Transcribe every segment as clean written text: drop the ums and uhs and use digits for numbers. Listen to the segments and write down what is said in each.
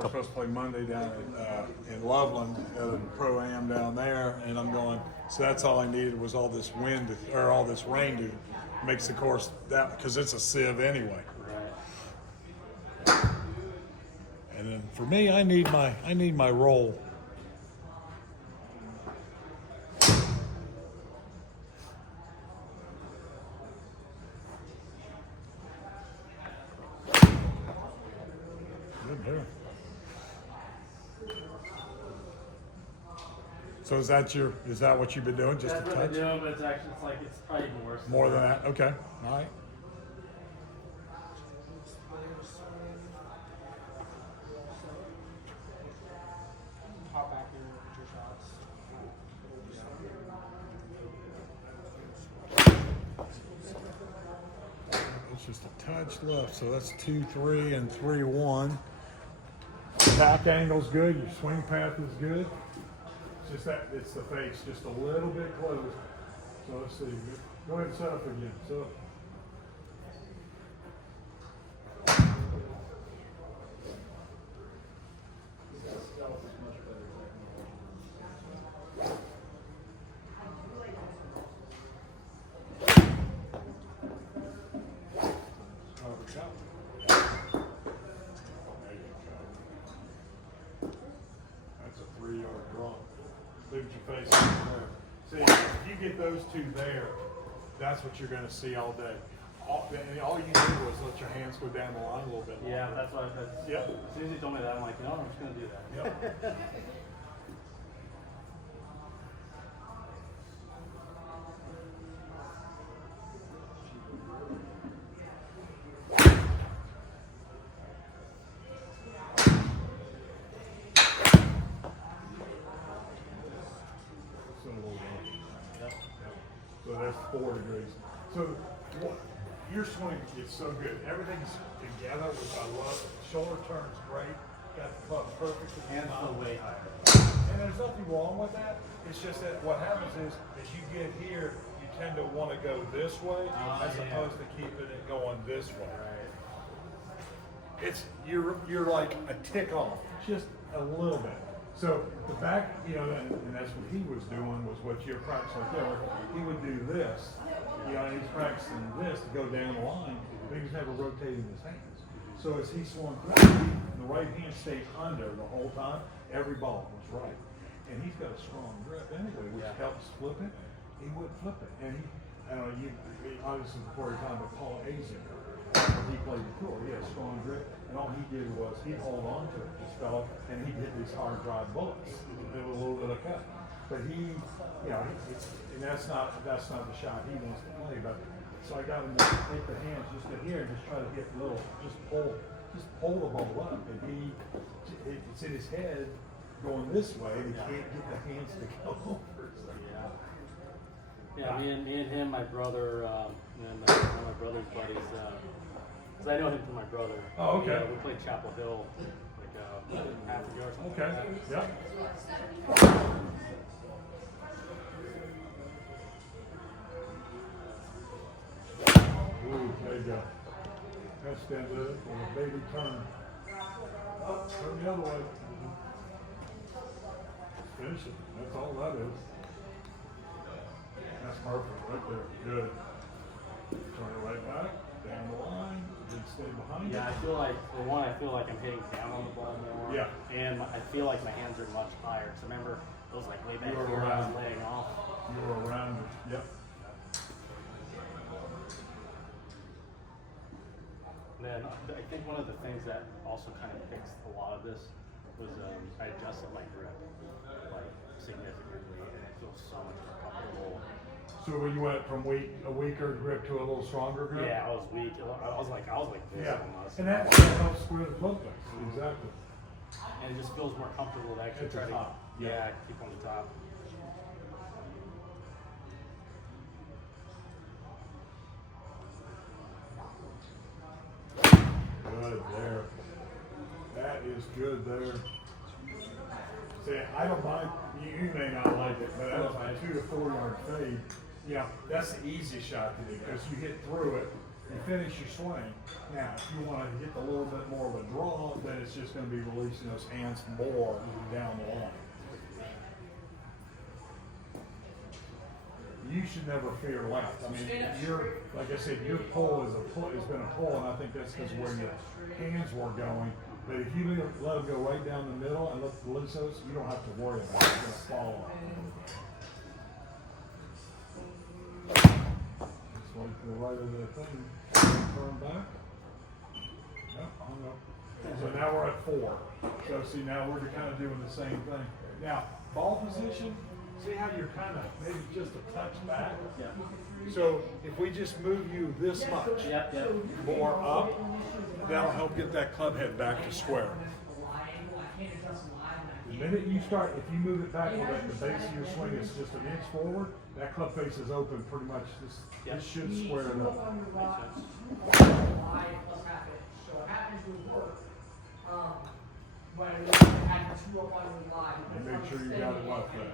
we're supposed to play Monday down in Loveland, Pro-Am down there, and I'm going, so that's all I needed was all this wind, or all this rain to makes the course, that because it's a sieve anyway. Right. And then for me, I need my roll. Good there. So is that what you've been doing? Just That's a what I touch? do, but it's probably even worse. More than that? Okay. All right. Hop back here with your shots. It's just a touch left, so that's 2-3 and 3-1. Back angle's good. Your swing path is good. It's just that it's the face, just a little bit closed. So let's see. Go ahead and set up again. So. That's a 3-yard draw. Look at your face there. See, if you get those two there, that's what you're going to see all day. All you did was let your hands go down the line a little bit. Yeah, that's what. Yep. As soon as you told me that, I'm like, no, I'm just gonna do that. Yep. So that's 4 degrees. So your swing is so good. Everything's together, which I love. Shoulder turns great. Got the club perfect. Hands go way higher. And there's nothing wrong with that. It's just that what happens is, as you get here, you tend to want to go this way as opposed to keeping it going this way. Right. It's you're like a tick off, just a little bit. So the back, and that's what he was doing was what you're practicing right there. He would do this, and he's practicing this to go down the line, but he was never rotating his hands. So as he swung through, the right hand stayed under the whole time. Every ball was right, and he's got a strong grip anyway, which helps flip it. He would flip it, and I don't know, obviously before your time, but Paul Azinger, when he played the tour, he had a strong grip, and all he did was he'd hold on to it, this fella, and he'd hit these hard drive bullets. There was a little bit of cut, but and that's not the shot he wants to play. But so I got him to take the hands just to here and just try to get little, just pull the ball up, and it's in his head going this way, and he can't get the hands to go over. So. Yeah, me and him, my brother, and one of my brother's buddies. Because I know him through my brother. Oh, okay. We played Chapel Hill like half a year or something. Okay. Like that. Yep. Ooh, there you go. That's that with a baby turn. Turn the other way. Finish it. That's all that is. That's perfect right there. Good. Turn it right back, down the line, then stay behind Yeah, it. I feel like, for one, I feel like I'm hitting down on the ball more. Yeah. And I feel like my hands are much higher. So remember, those like way back You were here, I was around. laying off. You were around it. Yep. And then I think one of the things that also kind of fixed a lot of this was I adjusted my grip like significantly, and it feels so much more comfortable. So when you went from a weaker grip to a little stronger grip? Yeah, I was weak. I was like this Yeah. almost. And that helps with both things. Exactly. And it just feels more comfortable to actually At the try top. to keep on the top. Good there. That is good there. See, I don't mind, you may not like it, but that's a 2 to 4 yard fade. Yeah, that's the easy shot to do because you hit through it you finish your swing. Now, if you want to get a little bit more of a draw, then it's just going to be releasing those hands more down the line. You should never fear left. I mean, like I said, your pull has been a pull, and I think that's because where your hands were going. But if you let them go right down the middle and release those, you don't have to worry about it. It's going to fall off. Just like the right of the thing, turn back. Yep, hung up. So now we're at 4. So see, now we're kind of doing the same thing. Now, ball position, see how you're kind of maybe just a touch back? Yeah. So if we just move you this much more up, that'll help get that club head back to square. The minute you start, if you move it back so that the base of your swing is just an inch forward, that club face is open pretty much. This should square it up. And make sure you got it left there.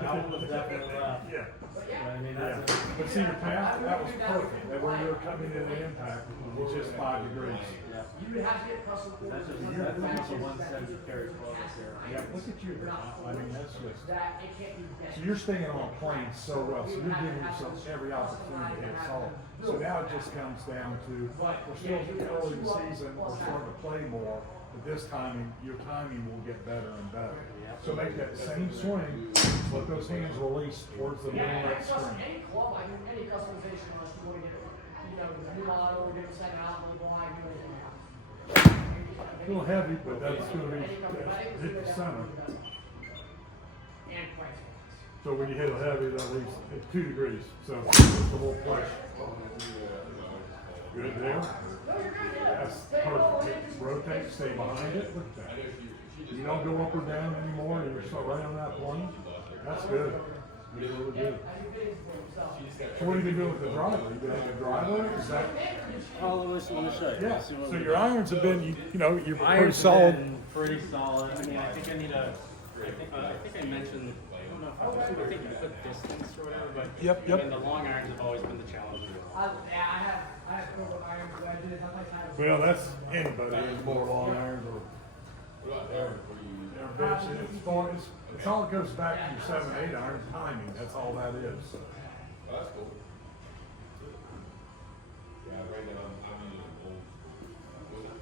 That one was definitely left. Yeah. But I mean, Yeah. that's But see your path, that was perfect. That when you were coming in the impact, it's just 5 degrees. yeah. That's just almost a 170 carry 12 up there. Yeah, look at you. I mean, that's just. So you're staying on plane so well. So you're giving yourself every opportunity to hit solid. So now it just comes down to, we're still early in the season, we're starting to play more, but this timing, your timing will get better and better. So make that same swing, let those hands release towards the middle of that swing. Any club, I do any customization unless you want to get, the new model, or get a second album, why do anything else. A little heavy, but that's going to be, hit the center. And price. So when you hit it heavy, that leaves at 2 degrees. So it's a little flex. Good there. That's perfect. Rotate, stay behind it. Look at that. You don't go up or down anymore. You're still right on that plane. That's good. Really, really good. So what have you been doing with the driver? You been hitting the driver? Is that? Oh, let me show you. Yeah. Let's see what So we your got. irons have been, you're pretty Irons have solid. been pretty solid. I mean, I think I need a. I think I mentioned. I don't know if I think you put distance or whatever, but Yep. I mean, the long irons have always been the challenge. I have curved iron, but I did it, that's my time. Well, that's anybody who's more long irons or bitch. It's all it goes back to your 7-8 iron timing. That's all that is. That's cool. Yeah, right now I'm using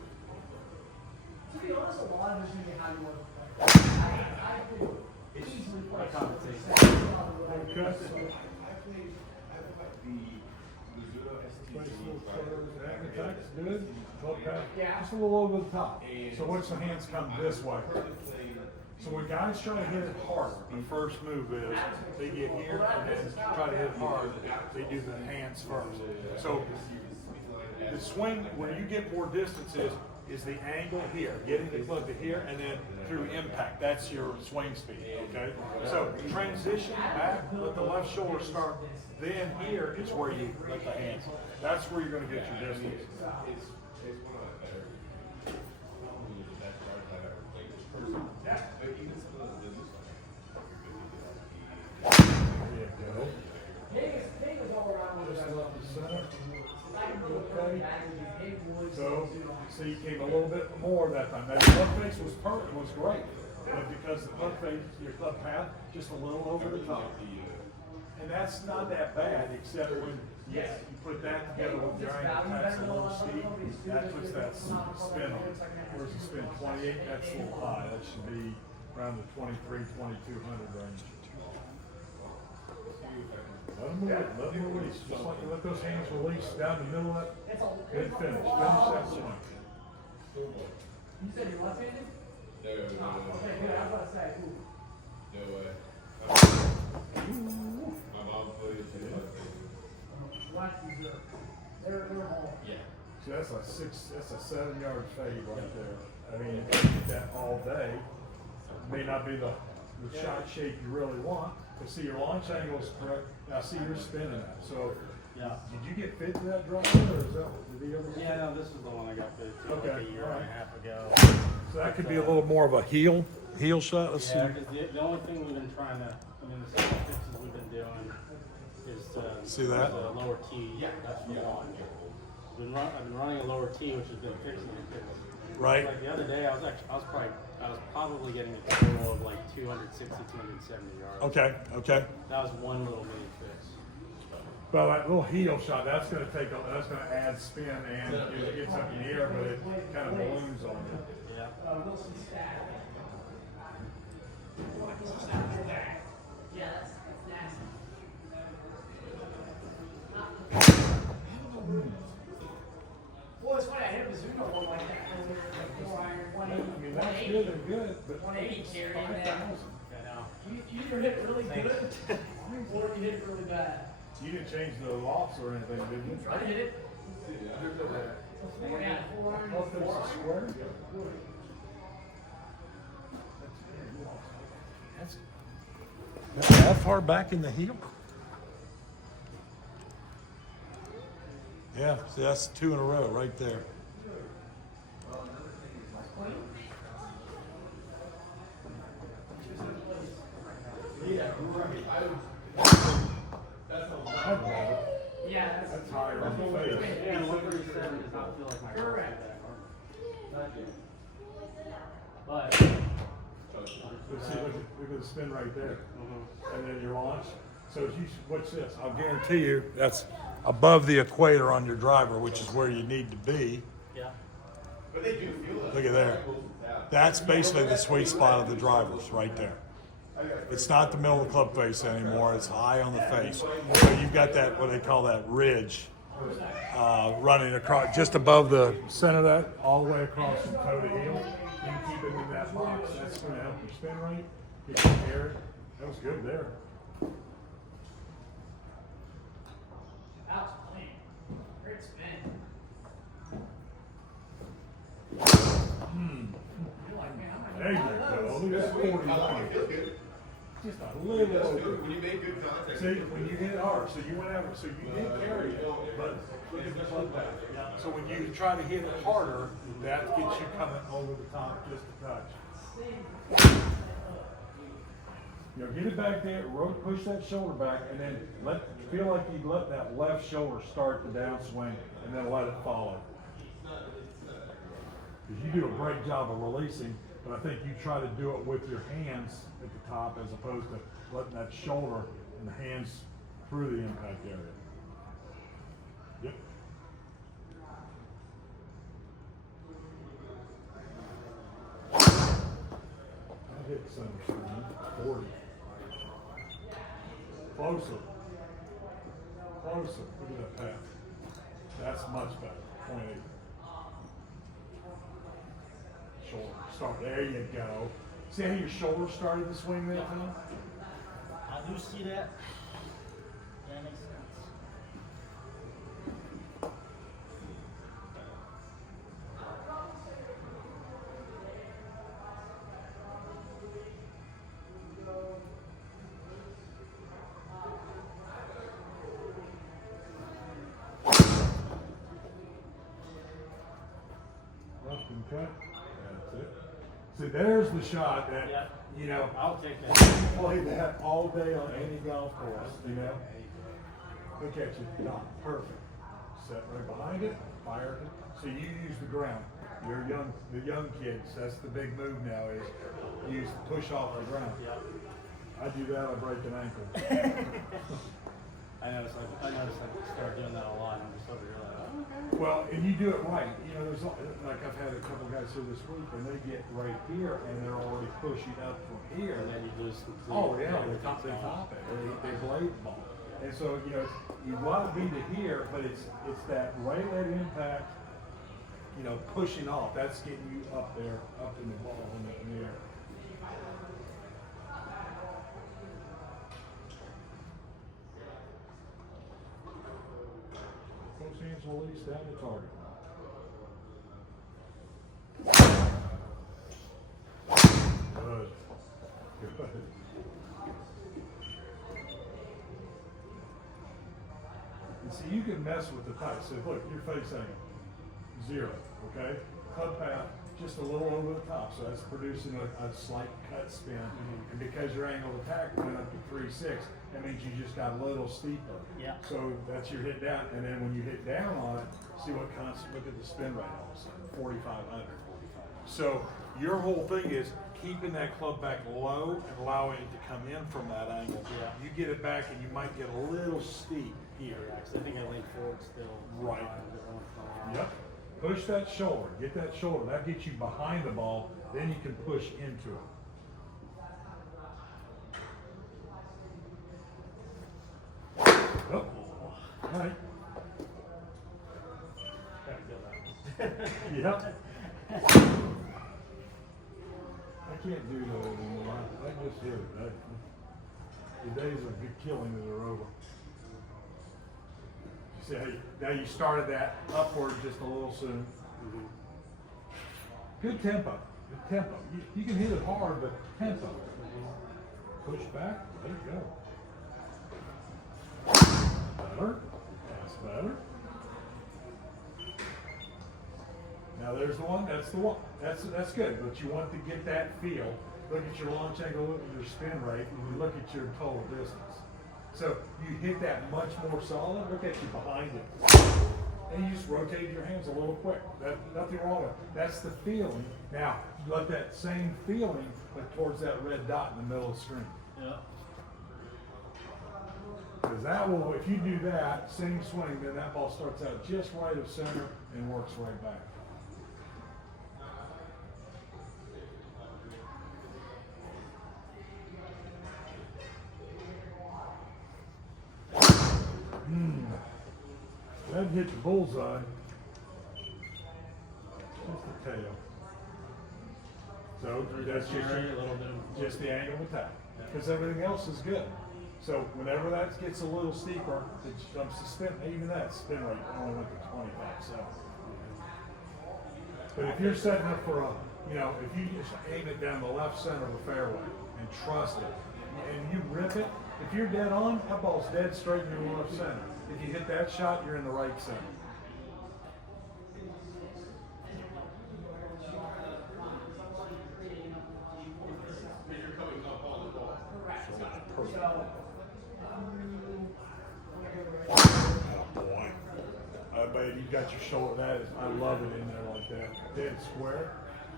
To be honest, a lot of it is going to be how you want to play. I could easily play. That's good. Just a little over the top. So watch the hands come this way. So when guys try to hit it hard, the first move is they get here and then try to hit it hard. They do the hands first. So the swing, where you get more distances, is the angle here, getting the club to here, and then through impact. That's your swing speed. Okay. So transition back, let the left shoulder start. Then here is where you let the hands. That's where you're going to get your distance. it's one of the better. Probably the best cards I've ever played this person. But even some of the business There you go. King is all around with Just that. left the center. I can go Okay. back and you hate woods. So you came a little bit more that time. That club face was perfect, was great. But because the club face, your club path, just a little over the top. And that's not that bad, except when you put that together with your angle tax a little steep, that puts that spin on it. Whereas you spin 28, that's a little high. That should be around the 23, 2200 range. Let them release. Just like you let those hands release down the middle of that. Good finish. Finish that swing. You said you're left-handed? No, Okay, good, I was about to say, ooh. no way. My mom plays Lefties are, they're home. Yeah. See, that's a 7-yard fade right there. I mean, you can hit that all day. May not be the shot shape you really want, but see, your launch angle is correct. Now, see, you're spinning that. So, Yeah. did you get fit to that driver, or is that, did he ever? Yeah, no, this is the one I got fit to like Okay, a year and a half ago. So that could be a little more of a heel shot. Let's Yeah, because the only thing we've been trying to, I mean, the simple fixes we've been doing is to See that? the lower tee. Yeah, that's the one. I've been running a lower tee, which has been fixing it. 'Cause, Right. like the other day, I was probably getting a total of like 260, 270 yards. Okay, okay. That was one little mini fix. Well, that little heel shot, that's gonna add spin and it gets up in the air, but it kind of balloons on you. Yeah. Wilson Stack. Yeah, that's nasty. Well, it's funny, I hit a Mizuno one like that earlier, like 4-iron, I mean, that's 180, good and good, but 180 carry, and then 5,000. I know. you either hit it really good or you hit it really bad. You didn't change the lofts or anything, did you? I hit it. Yeah, 4-iron. Oh, there's a square? That's that far back in the heel? Yeah, see, that's 2 in a row right there. Yeah, That's higher on the face. Yeah, 137 does not feel like my golf Correct. that normally. But But see, look at the spin right there. And then your launch. So if you, what's this? I'll guarantee you that's above the equator on your driver, which is where you need to be. yeah. But they do feel it. Look at there. That's basically the sweet spot of the drivers right there. It's not the middle of the club face anymore. It's high on the face. So you've got that, what they call that ridge, running across, just above the center of that, all the way across from toe to heel. You can keep it in that box. That's going to help your spin rate, get your air. That was good there. that was clean. Great spin. You're like, man, I'm There you gonna go. get one of those. Look at that How long 41. it feels good. Just a It little does over. feel, when you make good contact. See, when you hit hard, so you went out, so you did carry it, but look at the club back. So when you try to hit it harder, that gets you coming over the top just a touch. You know, get it back there, push that shoulder back, and then feel like you let that left shoulder start the downswing, and then let it follow. Because you do a great job of releasing, but I think you try to do it with your hands at the top as opposed to letting that shoulder and the hands through the impact area. Yep. I hit some 40. Closer. Closer. Look at that path. That's much better. 0.8. Shoulder start. There you go. See how your shoulder started to swing that time? I do see that. That makes sense. Left and cut. That's it. See, there's the shot that, Yeah. you know, I'll take you that. play that all day on any golf course, you know? Look at you, done, perfect. Set right behind it, fire it. So you use the ground. You're young, the young kids, that's the big move now is use push off the ground. Yep. I do that, I break an ankle. I noticed start doing that a lot. I'm just over here like, oh, okay. Well, and you do it right. You know, there's like I've had a couple guys here this week, and they get right here, and they're already pushing up from here. And then you lose some. Oh yeah, they top it. They blade ball. And so you know, you want to be to here, but it's that right leg impact. You know, pushing off. That's getting you up there, up in the ball in the air. Both hands release down the target. Good. Good. And see, you can mess with the tight. So look, your face angle, 0, okay? Club path, just a little over the top, so that's producing a slight cut spin. And because your angle of attack went up to 3.6, that means you just got a little steeper. Yeah. So that's your hit down, and then when you hit down on it, see what constant, look at the spin rate all of a sudden, 4,500. So your whole thing is keeping that club back low and allowing it to come in from that angle. Yeah. You get it back and you might get a little steep here. Yeah, 'cause I think I lean forward still. Right. Yep. Yep. Push that shoulder, get that shoulder. That gets you behind the ball, then you can push into it. Oh, all right. Gotta feel that. Yep. I can't do that anymore. I just hit it. The days of good killing it are over. See how now you started that upward just a little soon. Good tempo. Good tempo. You can hit it hard, but tempo. Push back. There you go. Better. That's better. Now there's the one. That's the one. That's good. But you want to get that feel. Look at your launch angle. Look at your spin rate. And you look at your total distance. So you hit that much more solid. Look at you behind it. And you just rotate your hands a little quick. Nothing wrong with it. That's the feeling. Now, you let that same feeling, but towards that red dot in the middle of the screen. Yeah. Because that will, if you do that, same swing, then that ball starts out just right of center and works right back. That hit the bullseye. Just the tail. So that's just A little bit of just the angle of attack. Because everything else is good. So whenever that gets a little steeper, it jumps to spin. Even that spin rate only went to 25.7. But if you're setting up for a, if you just aim it down the left center of the fairway and trust it, and you rip it, if you're dead on, that ball's dead straight in your left center. If you hit that shot, you're in the right center. Oh boy. Babe, you got your shoulder. That is, I love it in there like that. Dead square.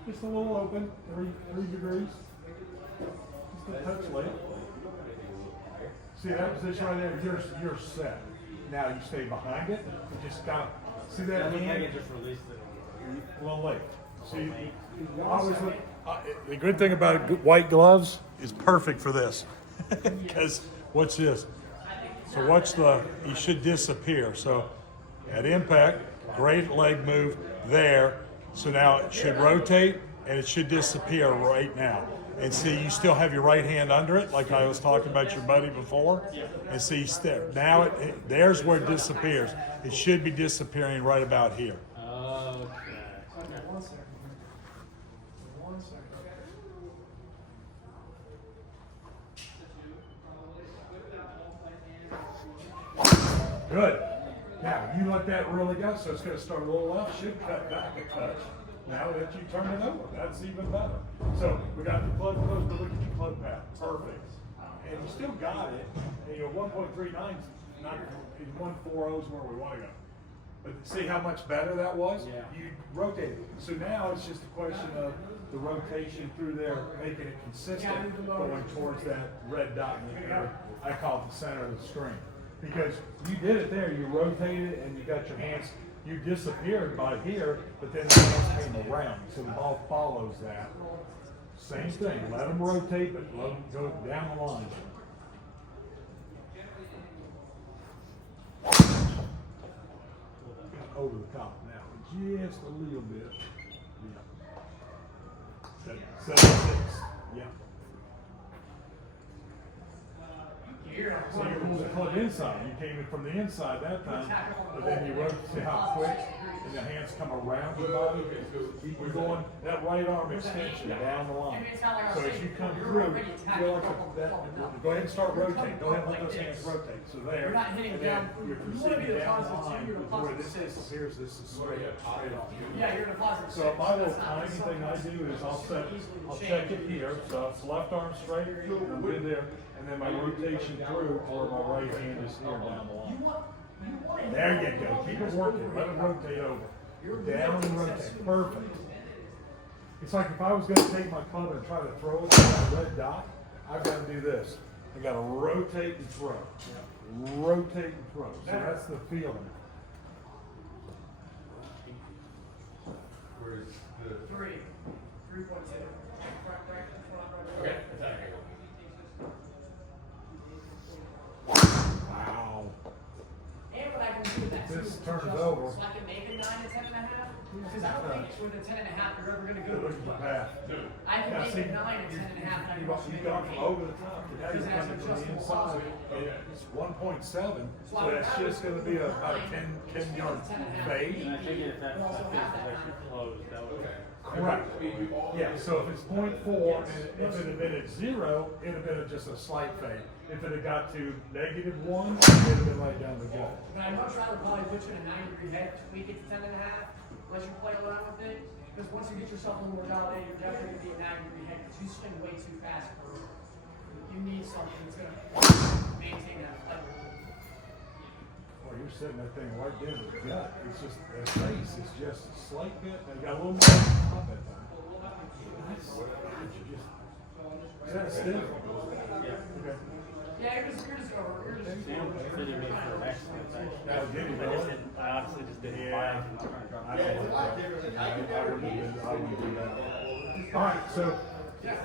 Just a little open, 3 degrees. Just a touch late. See that position right there? You're set. Now you stay behind it. You just got see that I think I hand? just released it. A little late. See, you always look. The good thing about white gloves is perfect for this. Because watch this. So watch you should disappear. So at impact, great leg move there. So now it should rotate and it should disappear right now. And see, you still have your right hand under it, like I was talking about your buddy before. And see, now there's where it disappears. It should be disappearing right about here. Okay. One second. One second. Good. Now, you let that really go, so it's going to start a little left, should cut back a touch. Now that you turn it over, that's even better. So we got the club close, but look at your club path. Perfect. And you still got it. And 1.39 is not, 1.40 is where we want to go. But see how much better that was? Yeah. You rotated. So now it's just a question of the rotation through there, making it consistent, going towards that red dot in the I call it the center of the screen. Because you did it there, you rotated and you got your hands, you disappeared by here, but then the hands came around. So the ball follows that. Same thing, let them rotate, but let them go down the line. Over the top now, just a little bit. Yeah. 7-6. Yeah. So you moved the club inside. You came in from the inside that time, but then you wrote. See how quick? and the hands come around your body. Keep you going, that right arm extension down the line. So as you come through, feel like go ahead and start rotating. Go ahead and let those hands rotate. So there, You're not hitting and down. then you're You wanna be proceeding the down the positive line. two, you're the Where positive this six. disappears, this is straight up. Yeah, you're in a positive So six. my little That's not- tiny that's thing I something do is I'll set, easily I'll change. check it here, so it's left arm straight, I'm good there, and then my rotation through where my right hand is here down the line. There you go, keep it working, let it rotate over. Down and rotate, perfect. It's like if I was gonna take my club and try to throw it to that red dot, I've gotta do this. I gotta rotate and throw. Rotate and throw, so that's the feeling. Whereas the. 3.2. Okay, that's that angle. Wow. And what I can do with that too This is turns adjust it, over. so I can make it 9 and 10.5. Because I don't think with a 10.5 you're ever gonna go Look to at the a path. I can Yeah, make see, it 9 and 10.5. You've gone from over the top to now you're coming from the inside. It's 1.7, so that's just gonna be about a 10 yard fade. And I think if that face is actually closed, that would. Correct. Yeah, so if it's 0.4 and if it had been at 0, it'd have been just a slight fade. If it had got to -1, it'd have been right down the gut. But I'd much rather probably put you in a 90-degree head, tweak it to 10.5, let you play around with it. Because once you get yourself a little more dialed in, you're definitely gonna be a 90-degree head because you swing way too fast for it. You need something that's gonna maintain that flight. Well, you're setting that thing right there in the gut. It's just, that face is just a slight bit, and got a little more pop at that. Is that stiff? Yeah. Okay. Yeah, you're just over. You're just. Sam really made for an excellent actually. That did it, I just didn't, I honestly just didn't buy it. I'm not trying to drop I it. wouldn't do that. All right, so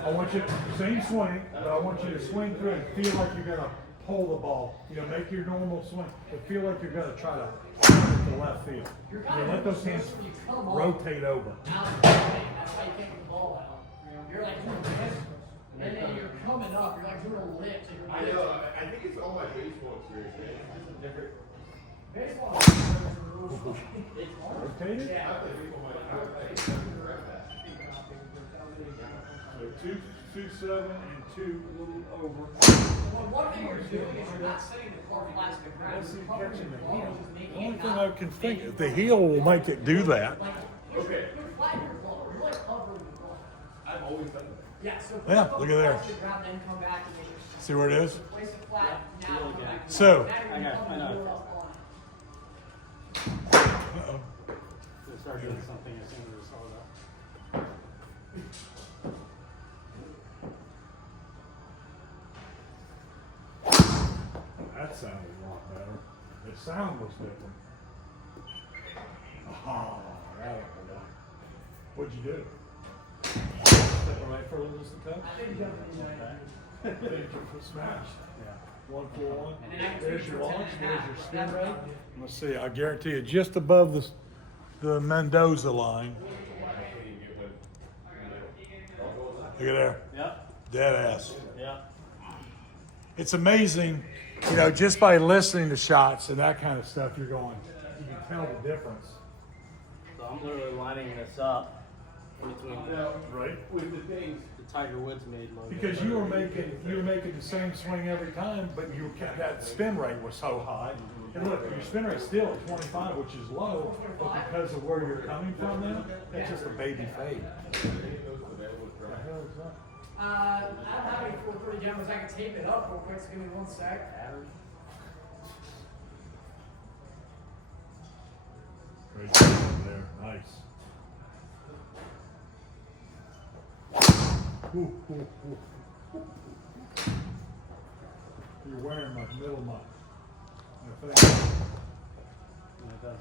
I want you, same swing, but I want you to swing through and feel like you're gonna pull the ball. You know, make your normal swing, but feel like you're gonna try to turn it to left field. You let those hands rotate over. Now, that's why you can't get the ball out. You're like doing this, and then you're coming up. You're like doing a lift. And I you're know, I think it's all my baseball experience, man. It's just a different. Baseball. Rotate it. Yeah. I play baseball my entire life. I never read that. So 2.27 and 2 a little over. Well, one thing you're doing is you're not setting the core flat to the ground. That's You're you covering catching the the ball, heel. just making The only it thing not I can think big. of, the heel will make it do that. Like, Okay. you're flattening your ball. You're like covering the ball. I've always done that. Yeah, so Yeah, put look the at there. ball to the ground, then come back and make it. See where it is? Place it flat, now come back. So- Now you're I know. coming more up on it. Uh-oh. So start doing something as soon as it's all up. That sounded a lot better. The sound was different. Oh, that was a lot. What'd you do? Step right for a little just a touch? I think you definitely know. Then you smash. Yeah. 141. And then I can There's tweak your for launch, 10.5. there's your spin That's rate. about it. Let's see, I guarantee you, just above the Mendoza line. Look at there, Yep. dead ass. Yep. It's amazing, you know, just by listening to shots and that kind of stuff, you're going, you can tell the difference. So I'm literally lining this up between Right? With the things. the Tiger Woods made logo. Because you were making the same swing every time, but that spin rate was so high. And look, your spin rate's still at 25, which is low, but because of where you're coming from now, that's just a baby fade. The hell is that? I don't have any 430 cameras. I can tape it up real quick, so give me 1 sec. Great job there, nice. Ooh, ooh, ooh. You're wearing my middle knot. I think.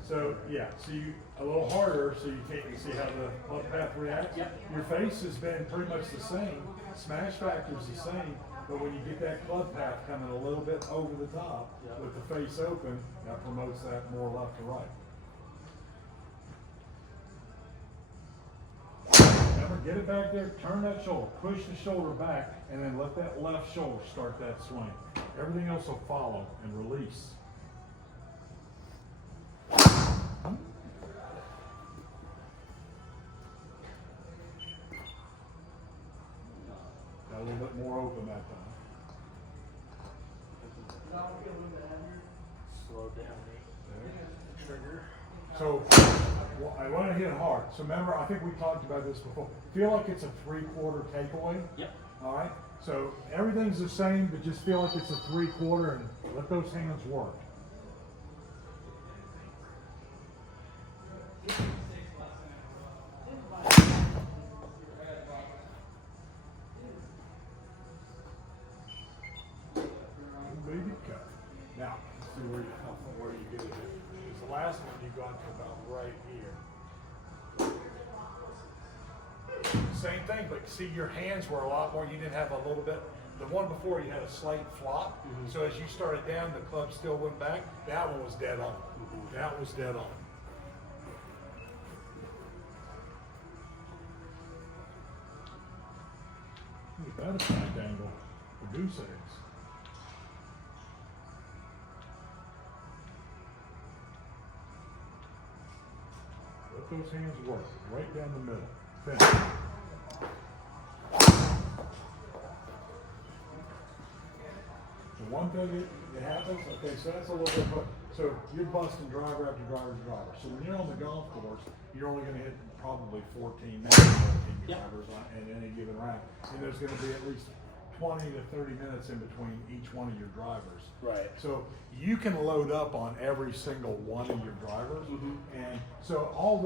So, yeah, so you, a little harder, so you can't see how the club path reacts. Your face has been pretty much the same, smash factor's the same, but when you get that club path coming a little bit over the top, with the face open, that promotes that more left to right. Remember, get it back there, turn that shoulder, push the shoulder back, and then let that left shoulder start that swing. Everything else will follow and release. a little bit more open that time. Slow down. Trigger. So I want to hit hard. So remember, I think we talked about this before. Feel like it's a 3/4 takeaway. Yep. All right. So everything's the same, but just feel like it's a 3/4 and let those hands work. Baby cut. Now, let's see where you get it. Because the last one you got to about right here. Same thing, but see your hands were a lot more. You didn't have a little bit. The one before you had a slight flop. So as you started down, the club still went back. That one was dead on. That was dead on. Ooh, that attack angle for goose eggs. Let those hands work right down the middle. Finish. The one thing that happens, okay, so that's a little bit, so you're busting driver after driver after driver. So when you're on the golf course, you're only gonna hit probably 14, maybe 14 drivers in any given round. And there's gonna be at least 20 to 30 minutes in between each one of your drivers. Right. So you can load up on every single one of your drivers. And so all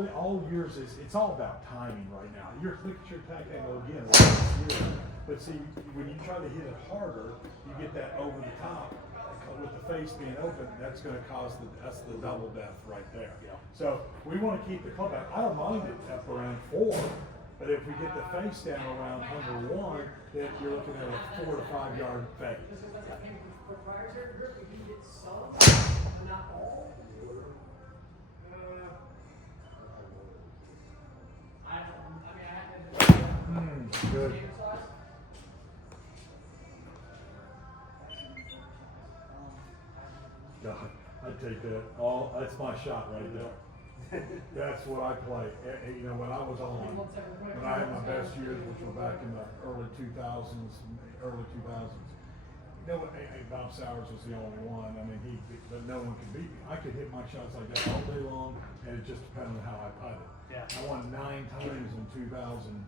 yours is, it's all about timing right now. Look at your attack angle again, right here. But see, when you try to hit it harder, you get that over the top. With the face being open, that's going to cause that's the double death right there. Yeah. So we want to keep the club back. I don't mind it up around 4, but if we get the face down around under 1, then you're looking at a 4 to 5 yard fade. Proprietary grip, if you get some, but not all. I mean, I had to. Good. God, I take that. That's my shot right there. That's what I play. You know, when I was on, when I had my best years, which were back in the early 2000s, you know, Bob Sowers was the only one. I mean, but no one could beat me. I could hit my shots like that all day long, and it just depended on how I putted. Yeah. I won 9 times in 2001,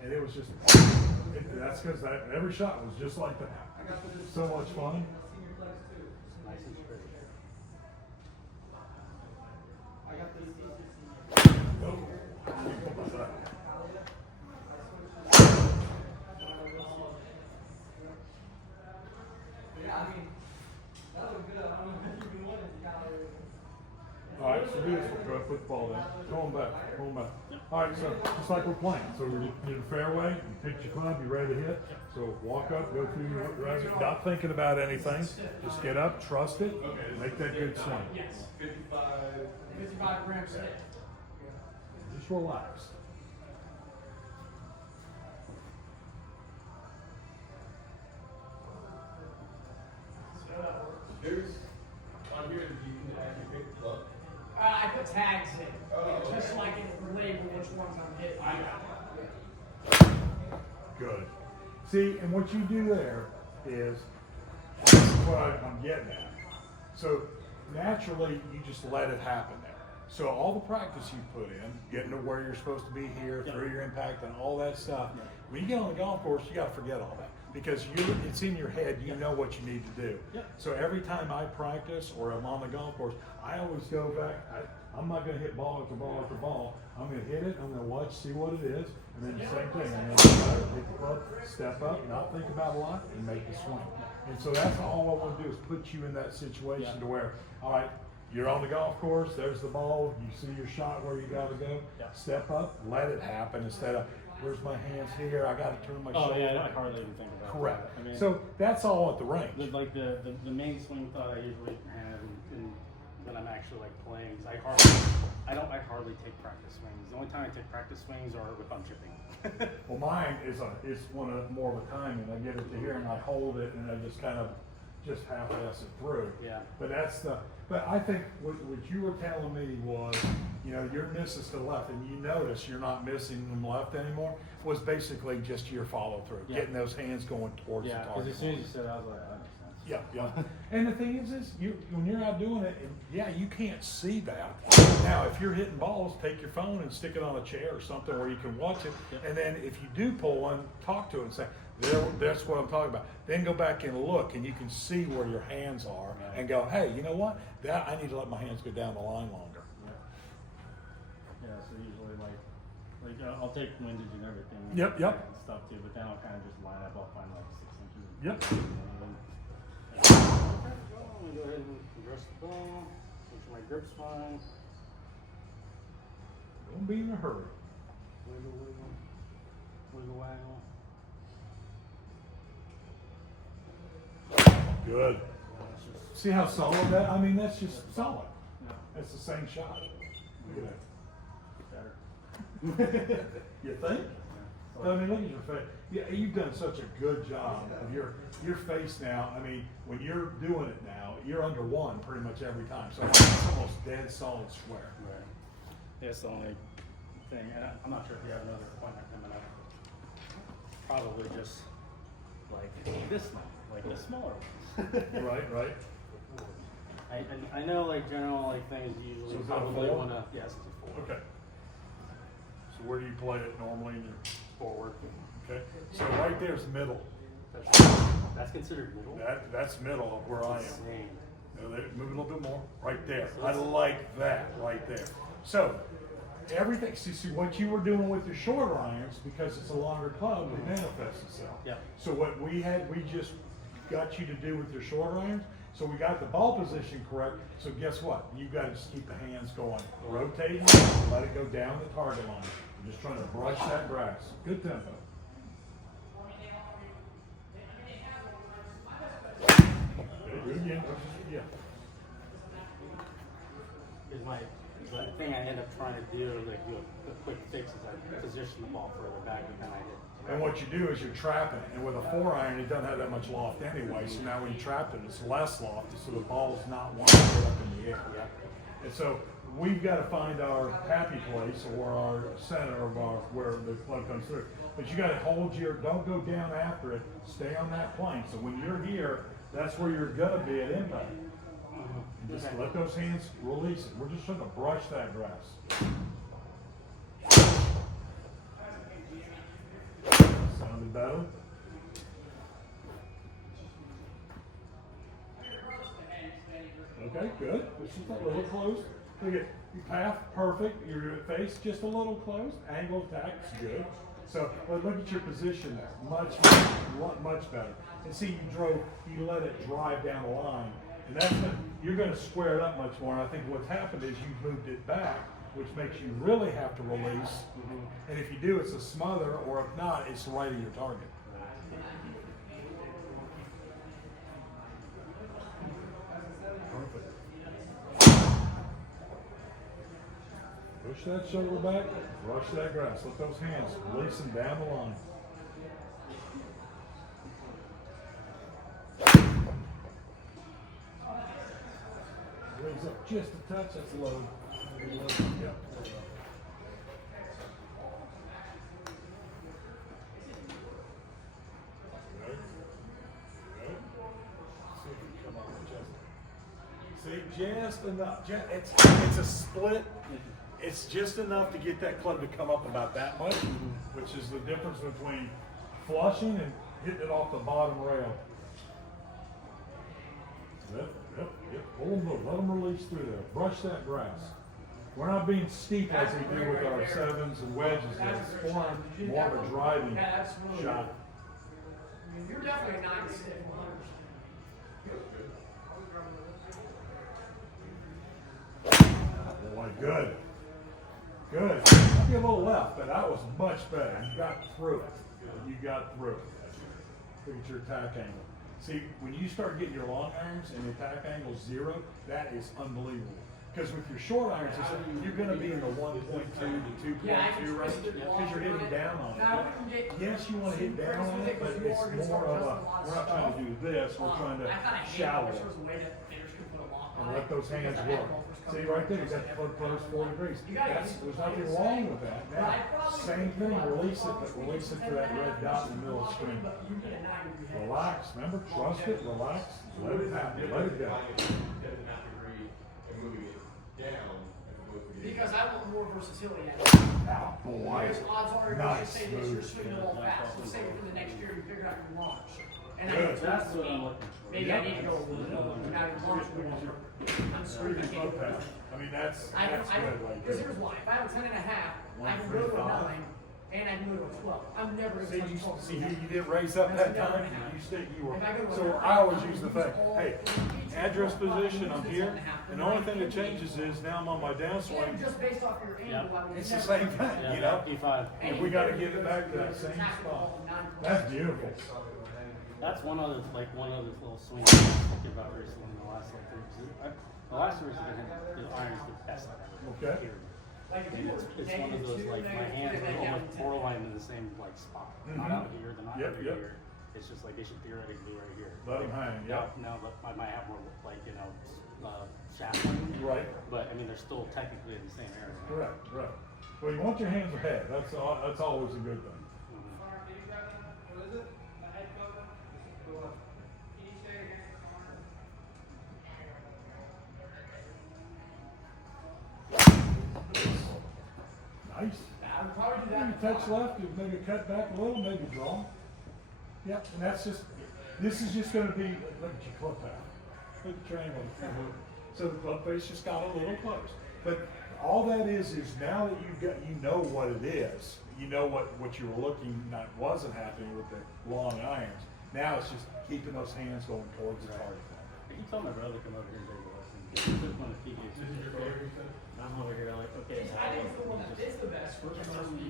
and it was just, that's because every shot was just like that. So much fun. Nice and straight. Nope. Let me put my side. All right, so do this. We'll go put the ball down. Going back. All right, so just like we're playing. So we're in the fairway. You picked your club. You're ready to hit. So walk up, go through your resume, not thinking about anything. Just get up, trust it, make that good swing. Yes. 55 grams stick. Just relax. There's, on here, you can actually pick the club. I put tags in, just so I can label which ones I'm hitting. Good. See, and what you do there is what I'm getting at. So naturally, you just let it happen there. So all the practice you put in, getting to where you're supposed to be here, through your impact, and all that stuff. When you get on the golf course, you got to forget all that because it's in your head. You know what you need to do. So every time I practice or I'm on the golf course, I always go back. I'm not going to hit ball after ball after ball. I'm going to hit it. I'm going to watch, see what it is, and then the same thing. I'm going to hit the club, step up, not think about a lot, and make the swing. And so that's all I want to do is put you in that situation to where, all right, you're on the golf course. There's the ball. You see your shot where you got to go. Step up, let it happen instead of where's my hands here. I got to turn my shoulder. Oh yeah, I hardly even think about Correct. that. I mean, So that's all at the range. the main swing thought I usually have when I'm actually like playing is I hardly take practice swings. The only time I take practice swings are if I'm chipping. Well, mine is one of more of a timing. I get it to here and I hold it and I just kind of just half-ass it through. Yeah. But but I think what you were telling me was, you know, your misses to the left, and you notice you're not missing them left anymore, was basically just your follow-through, Yeah. getting those hands going towards the Yeah, target. because as soon as you said that, I was like, that makes sense. Yeah, yeah. And the thing is when you're out doing it, and yeah, you can't see that. Now, if you're hitting balls, take your phone and stick it on a chair or something where you can watch it. Yep. And then if you do pull one, talk to it and say, that's what I'm talking about. Then go back and look, and you can see where your hands are, and go, hey, you know what? That I need to let my hands go down the line longer. Yeah, so usually I'll take windage and everything. Yep, yep. And stuff too, but then I'll kind of just line up. I'll find like 6 inches. Yep. Okay, well, I'm gonna go ahead and adjust the ball, make sure my grip's fine. Don't be in a hurry. Wiggle, wiggle, wiggle, waggle. Good. That's just See how solid that? I mean, that's just solid. Yeah, That's the same shot. Look at better. that. You think? I mean, look at your face. Yeah, you've done such a good job of your face now. I mean, when you're doing it now, you're under one pretty much every time. So it's almost dead solid square. right. That's the only thing, and I'm not sure if you have another appointment coming up. Probably just like this one, like the smaller one. Right. I know like general like things usually So is that a probably 4? wanna, yes, it's a 4. Okay. So where do you play it normally in your Forward. okay? So right there's middle. That's considered middle? That's middle of where I am. Insane. Move a little bit more, right there. I like that, right there. So, everything, see what you were doing with your short irons, because it's a longer club, it manifests itself. Yeah. So what we just got you to do with your short irons, so we got the ball position correct, so guess what? You've got to just keep the hands going, rotating, let it go down the target line. You're just trying to brush that grass. Good tempo. Okay, do it again. Yeah. Is the thing I end up trying to do, like do a quick fix, is I position the ball further back and then I hit. And what you do is you're trapping it, and with a 4-iron, it doesn't have that much loft anyway, so now when you trap it, it's less loft, so the ball's not wanting to get up in the air. And so we've got to find our happy place, or our center of where the club comes through. But you got to hold don't go down after it, stay on that plane. So when you're here, that's where you're gonna be at impact. And just let those hands release it. We're just trying to brush that grass. Sounded better? Okay, good. It's just a little close. Look at your path, perfect. Your face just a little close. Angle of attack is good. So but look at your position there. Much better. And see, you let it drive down the line. And you're going to square it up much more. And I think what's happened is you've moved it back, which makes you really have to release. And if you do, it's a smother, or if not, it's right at your target. Perfect. Push that shoulder back, brush that grass. Let those hands release them down the line. Raise up just a touch, that's low. Yeah. Good. Good. See if you come up with See, just enough. It's a split. It's just enough to get that club to come up about that much, which is the difference between flushing and hitting it off the bottom rail. Yep. Pull them low. Let them release through there. Brush that grass. We're not being steep as we do with our 7s and wedges. It's more of a driving shot. You're definitely a 96. Boy, good. Good. Might be a little left, but that was much better. You got through it. Look at your attack angle. See, when you start getting your long irons and the attack angle 0, that is unbelievable. Because with your short irons, you're gonna be in the 1.2 to 2.2 range, because you're hitting down on it. Yes, you wanna hit down on it, but it's more of a, we're not trying to do this, we're trying to shallow it. And let those hands work. See right there, he's got the foot first 4 degrees. There's nothing wrong with that. Now, same thing, release it, but release it to that red dot in the middle of the screen. Relax, remember, trust it, relax, let it happen, let it go. And moving it down as opposed to getting. Because I want more versatility. Now, boy, Because odds are, if you nice say this, you're move. swinging the ball fast. Let's say within the next year, you figure out your launch. And I Good. think That's what I'm looking for. maybe I need to go a little lower. Now your launch will be I'm screwed. I can't go. I mean, that's I good. because here's why. If I have a 10 and a half, I can go to a 9, and I can go to a 12. I'm never going to touch 12. See, you didn't raise up that time, you were, so I always use the fact, hey, address position, I'm here, and the only thing that changes is now I'm on my downswing. And just based off your angle, I would It's the never- same thing, Yeah, you know? P5. And we gotta get it back to that same spot. That's beautiful. That's one other little swing I was thinking about recently in the last like 3 years. The last 3 years I've been hitting the irons the best I've ever hit. Okay. Period. And it's one of those like my hands are almost borderline in the same like spot. Not out here, they're not Yep, over yep. here. It's just like they should theoretically be right here. Let him hang, yeah. Now I might have more like shaft swing. Right. But I mean they're still technically in the same area. Correct, right. Well, you want your hands ahead, that's always a good thing. Nice. I would probably do Maybe that. touch left, maybe cut back a little, maybe draw. Yep, and that's just, this is just gonna be, look at your club path. Look at your angle. So the club face just got a little close. But all that is now that you know what it is, you know what you were looking, that wasn't happening with the long irons. Now it's just keeping those hands going towards the target. I keep telling my brother to come over here and take a lesson. This one is PGA. This is your favorite set? I'm over here like, okay. I think it's the one that is the best for me,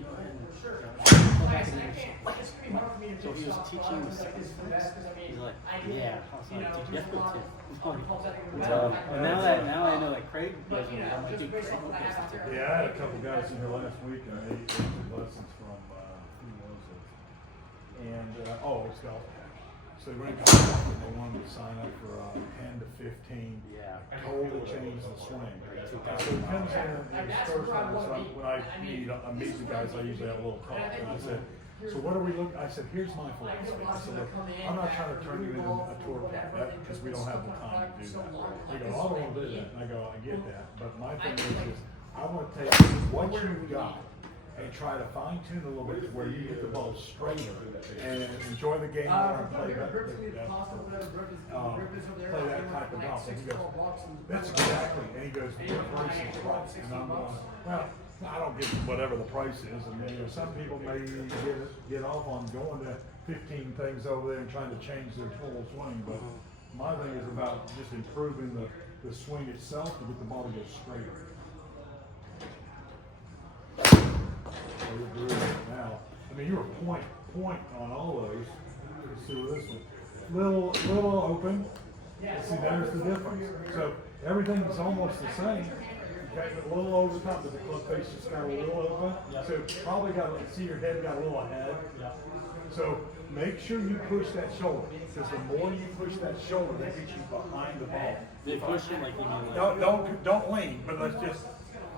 for sure. Like Like I said, I can't, it's gonna be hard for me to So pick he was stuff, teaching but I the was like, this is the best, because I mean, He's like, I do, yeah, I was you like, know, dude, there's a lot of calls that can go So, back. and now I know like Craig But, does you it. know, I'm like, just dude, based Craig off what I have out there. Yeah, I had a couple guys in here last week and they took lessons from, who was it? And, it's golf. So they went to golf and they wanted to sign up for 10 to 15. Yeah. Totally change the swing. So he comes in and his first time, so when I meet the guys, I usually have a little talk and I said, so what are we looking, I said, here's my philosophy. I said, look, I'm not trying to turn you into a tour player because we don't have the time to do that. They go, I don't want to do that. And I go, I get that. But my thing is I want to take what you've got and try to fine tune a little bit to where you get the ball straighter and enjoy the game more and play that type of golf. And he goes, that's exactly. And he goes, your price is right. And I'm going, well, I don't get whatever the price is. And you know, some people may get off on going to 15 things over there and trying to change their total swing. But my thing is about just improving the swing itself to get the ball to get straighter. So you're doing it now. I mean, you were point on all those. Let's see with this one. Little open. See, there's the difference. So everything is almost the same. Okay, but a little over the top, but the club face just got a little open. So probably see your head got a little ahead. So make sure you push that shoulder, because the more you push that shoulder, that gets you behind the ball. They push it like you mean like. Don't lean, but let's just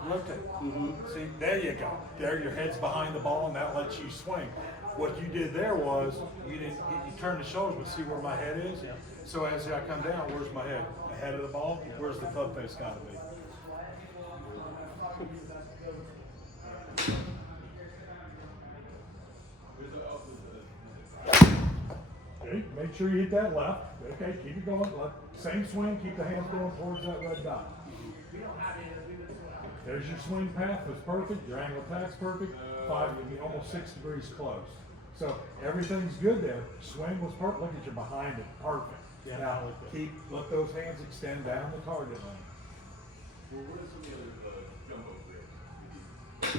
look at it. See, there you go. There, your head's behind the ball, and that lets you swing. What you did there was you turned the shoulders, but see where my head is. So as I come down, where's my head? Ahead of the ball. Where's the club face got to be? Okay, make sure you hit that left. Okay, keep it going. Same swing, keep the hands going towards that red dot. There's your swing path, it's perfect. Your angle attack's perfect. Almost 6 degrees close. So everything's good there. Swing was perfect. Look at you behind it, perfect. Now let those hands extend down the target lane. Well, what are some of the other jumbo grips?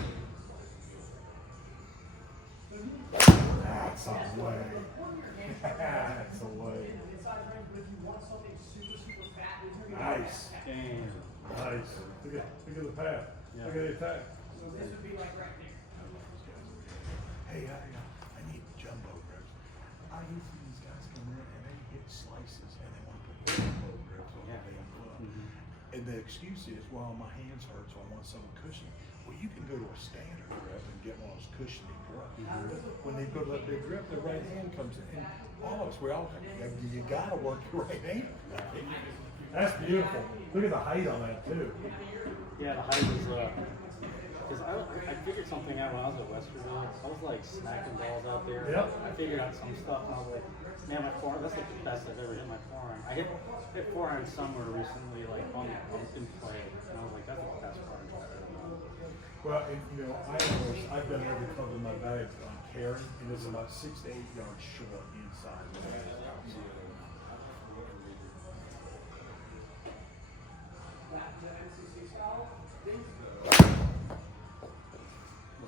That's a way. That's a way. Nice. Damn. Nice. Look at the path. Yeah. Look at the attack. So this would be like right there. Hey, I need jumbo ribs. I hate when these guys come in and they get slices and they want to put jumbo ribs on the damn club. And the excuse is, well, my hands hurt, so I want something cushiony. Well, you can go to a standard grip and get one of those cushiony grips. When they go to that big grip, the right hand comes in. And all of us, you gotta work your right hand. That's beautiful. Look at the height on that too. Yeah, the height was, because I figured something out when I was at Westerville. I was like smacking balls out there. Yep. I figured out some stuff and I was like, man, my forehand, that's like the best I've ever hit my forehand. I hit forehand somewhere recently, like on in play, and I was like, that's the best forehand I've ever done. Well, and, you know, I've done every club in my bag on carry, and it's about 6 to 8 yards short inside.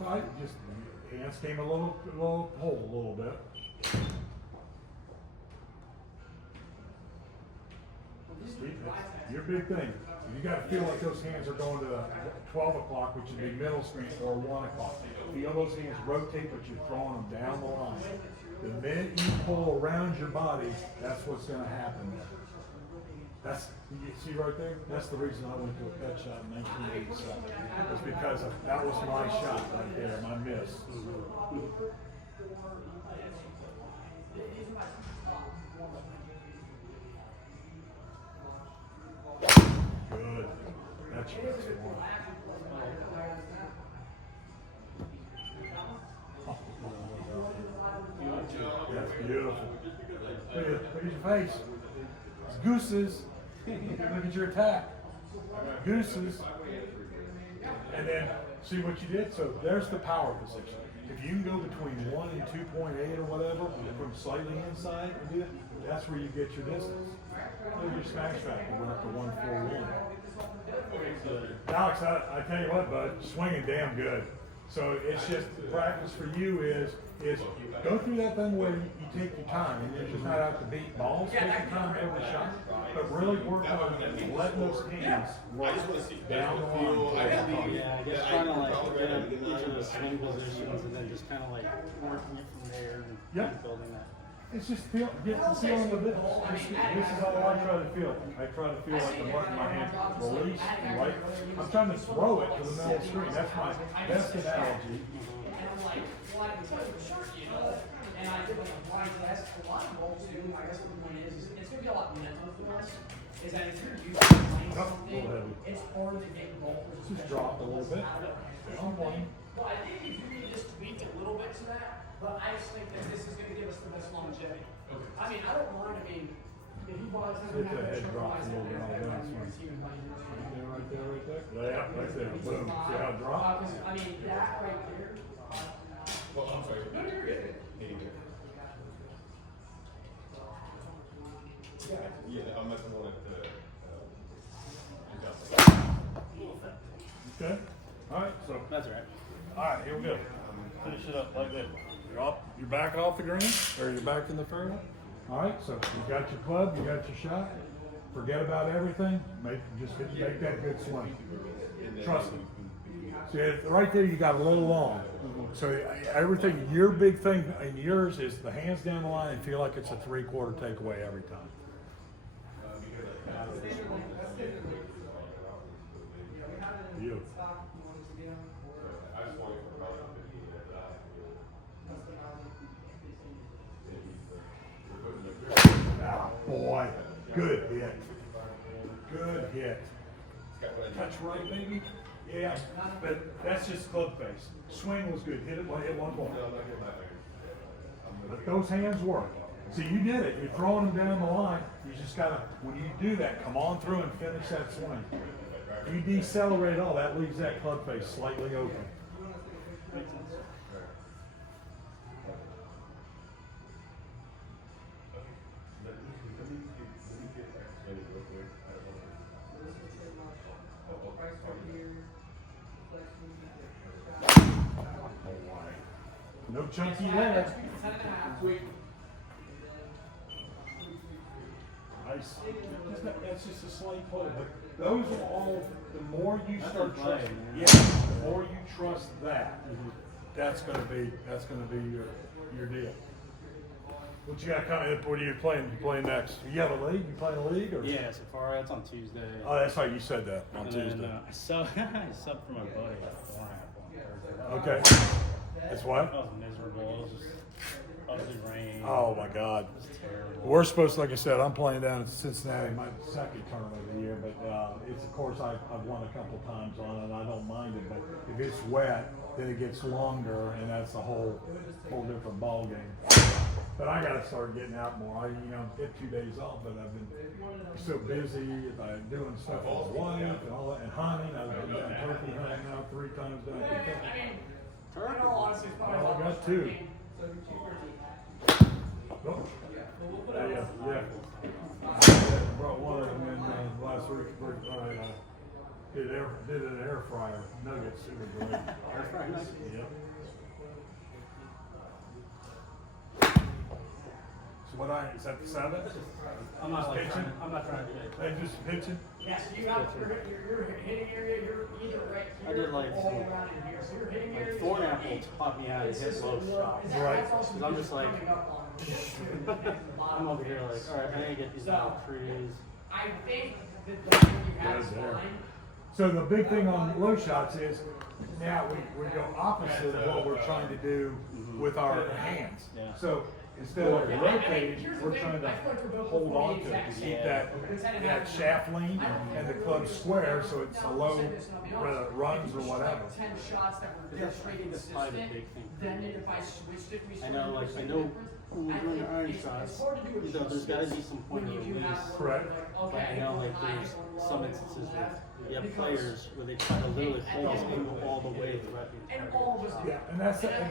I just hands came a little hole a little bit. Your big thing. You got to feel like those hands are going to 12 o'clock, which would be middle screen, or 1 o'clock. Feel those hands rotate, but you're throwing them down the line. The minute you pull around your body, that's what's going to happen. That's, you see right there? That's the reason I went to a pet shot in 1987. It's because that was my shot right there, my miss. Good. That's your best one. That's beautiful. Look at your face. It's gooses. Look at your attack. Gooses. And then see what you did? So there's the power position. If you can go between 1 and 2.8 or whatever, from slightly inside and do that, that's where you get your distance. Look at your smash factor went up to 141. Alex, I tell you what, bud, swinging damn good. So it's just practice for you is go through that thing where you take your time and you're just not out to beat balls. Take your time every shot, but really work on letting those hands work down the line. Yeah, I guess trying to like get up each of the swing positions and then just kind of like working it from there and Yep. building that. It's just getting the feeling of this. This is how I try to feel. I try to feel like I'm letting my hand release, right? I'm trying to throw it to the middle screen. That's my best analogy. And I'm like, well, I can tell you for sure, you know. And I did like a blind test for volleyball too. I guess what the point is it's gonna be a lot mental for us. Is that if you're used to playing something, it's hard to get golfers. Just drop a little bit. I'm playing. Well, I think if you really just tweak a little bit to that, but I just think that this is gonna give us the best longevity. I mean, I don't mind, if you bought something Hit the head drop a little bit on that swing. Right there. Yeah, right there. Boom. See how it dropped? I mean, that right there. Well, I'm sorry. No, you're good. Yeah, I'm messing with adjust. Okay. All right. So. That's right. All right. Here we go. Finish it up like that. You're back off the green, or you're back in the fairway. All right. So you got your club. You got your shot. Forget about everything. Make that good swing. Trust me. See, right there, you got a little long. So everything, your big thing in yours is the hands down the line and feel like it's a 3/4 takeaway every time. Beautiful. Ah, boy, good hit. Good hit. Touch right, baby. Yeah, but that's just club face. Swing was good. Hit one point. But those hands work. See, you did it. You're throwing them down the line. You just gotta, when you do that, come on through and finish that swing. If you decelerate all, that leaves that club face slightly open. Makes sense. No chunky there. nice. That's just a slight pull. But those are all. The more you That's start in play, trusting, man. yeah, the more you trust that, that's gonna be your deal. What you got coming up? What are you playing? You playing next? You have a league? You playing a league or? Yeah, Safari. That's on Tuesday. Oh, that's right. You said that on And Tuesday. then I subbed for my buddy at 4.5 on Thursday. Okay. That's what? That was miserable. It was just ugly rain. Oh my God. It was terrible. We're supposed, like I said, I'm playing down in Cincinnati, my second tournament of the year, but it's a course I've won a couple times on, and I don't mind it. But if it's wet, then it gets longer, and that's a whole different ball game. But I got to start getting out more. I get 2 days off, but I've been so busy doing stuff with my wife and all that, and hunting. I've been down turkey hunting now 3 times down in Kentucky. In all honesty, it's probably Well, I not got much 2. game. Oh. Yeah. Brought one of them in last week. Did an air fryer nuggets. It was great. Air fry nuggets? Yep. So is that the 7th? I'm not like Pitching? I'm not trying to do it. And just pitching? Yeah, so you have your hitting area, you're either right I here did like or all some- around in here. So your hitting area Like is Thornapple right. taught me how to It's hit just low a little- shots. Right. That's also 'Cause I'm just like- coming up on. I'm over here like, all right, I need to get these little trees. I think that the one you have is Right there. fine. So the big thing on low shots is now we go opposite of what we're trying to do with our hands. Yeah. So instead of Yeah, rotating, here's the we're thing. trying to I feel like we're both hold the on to it exact to same. keep that shaft lean and the club square so it's a low, whether it runs or whatever. 10 shots that were Yeah, I straight think that's probably the consistent. big thing. Then if I switched it, we I know, like, I know when we're doing the iron shots, you know, there's gotta be some point of release. Correct. But I know, like, there's some instances where you have players where they try to literally hold this angle all the way throughout the And entire all of us shot. do. Yeah, and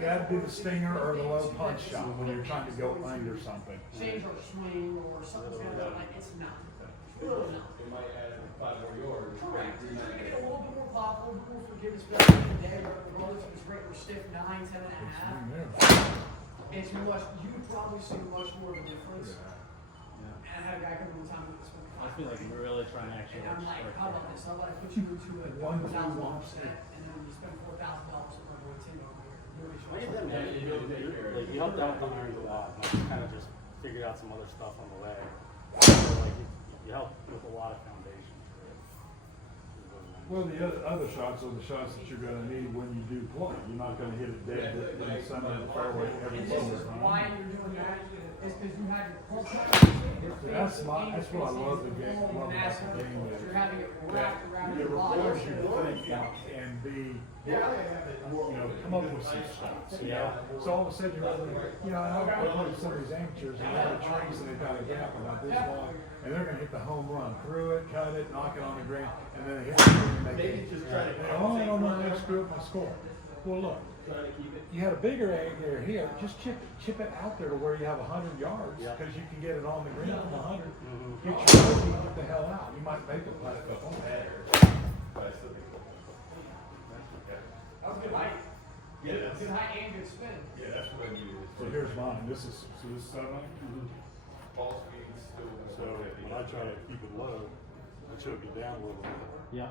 that'd be the stinger or the low punch shot when you're trying to go under something. Change our swing or something's gonna go like it's not. Really not. It might add 5 more yards. Correct. You're gonna get a little bit more pop, a little bit more forgiveness, but at the end of the day, regardless if it's regular stiff 9, 10 and a half, it's much, you would probably see much more of a difference. Yeah. And I had a guy come one time with this one. I feel like we're really trying to actually And I'm like, start how about that. this? How about I put you into a One, two, $1,000 one. set, and then you spend $4,000 on a team over here. Really I should- get that, man. Like, you helped out with the irons a lot. And I just kind of just figured out some other stuff on the way. So, like, you helped with a lot of foundation for it. Well, the other shots are the shots that you're gonna need when you do play. You're not gonna hit it dead in the center of the fairway every And this single is time. why you're doing that, is because you have your club That's what I love the game, love about the game is You're having it wrapped around it your body. requires you to think and be, come up with some shots. Yeah. So all of a sudden you're I play with some of these amateurs and they're trees and they've got a gap about this long, and they're gonna hit the home run through it, cut it, knock it on the ground, and then they hit it and they Maybe just try to. oh, I don't know, they screw up my score. Well, look, you had a bigger area here, just chip it out there to where you have 100 yards, Yeah. because you can get it on the green from 100. Mhm. Get your bogey, get the hell out. You might make a putt at the home. That was good height. Yeah, that's, Good height and good spin. yeah, that's what I needed. So here's mine. This is 7. Ball speed still. So when I try to keep it low, I choke it down a little bit. Yeah.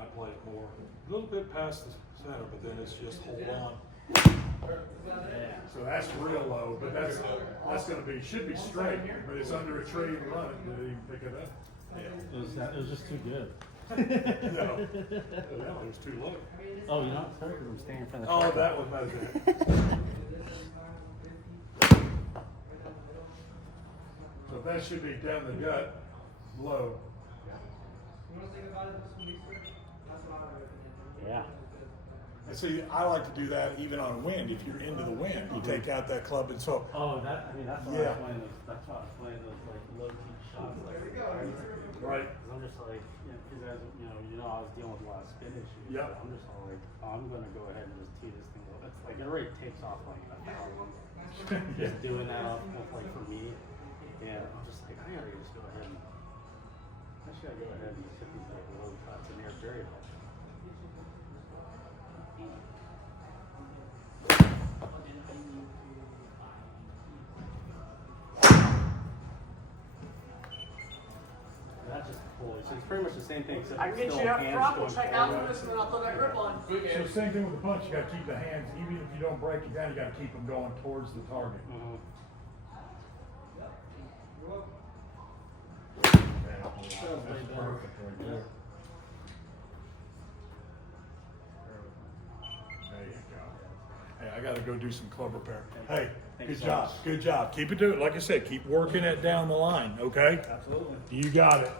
I play it more, a little bit past the center, but then it's just hold on. Yeah. So that's real low, but that's gonna should be straight, but it's under a tree and run it, didn't even pick it up. It was just too good. No. No, it was too low. Oh, you know, sorry, because I'm staying in front of the Oh, truck. that was better. So that should be down the gut, low. Yeah. And see, I like to do that even on wind. If you're into the wind, you take out that club and so. Oh, that's why Yeah. I was playing those. That's why I was playing those like low key shots. Like, Right. Cause I'm just like, because I was dealing with a lot of spin issues. Yeah. So I'm just all like, I'm gonna go ahead and just tee this thing up. It's like it already takes off like a thousand. Just doing that off like for me, and I'm just like, I gotta just go ahead and I just gotta go ahead and hit these like low cuts, and they're very helpful. it's pretty much the same thing. Except I can get still you up hands front, we'll going check out for forward. this, and then I'll throw that grip on. So same thing with the punch, you gotta keep the hands, even if you don't break it down, you gotta keep them going towards the target. Mhm. That's perfect right there. There you go. Hey, I gotta go do some club repair. Hey, Thank you good so job, much. good job. Keep it doing, like I said, keep working it down the line, okay? Absolutely. You got it.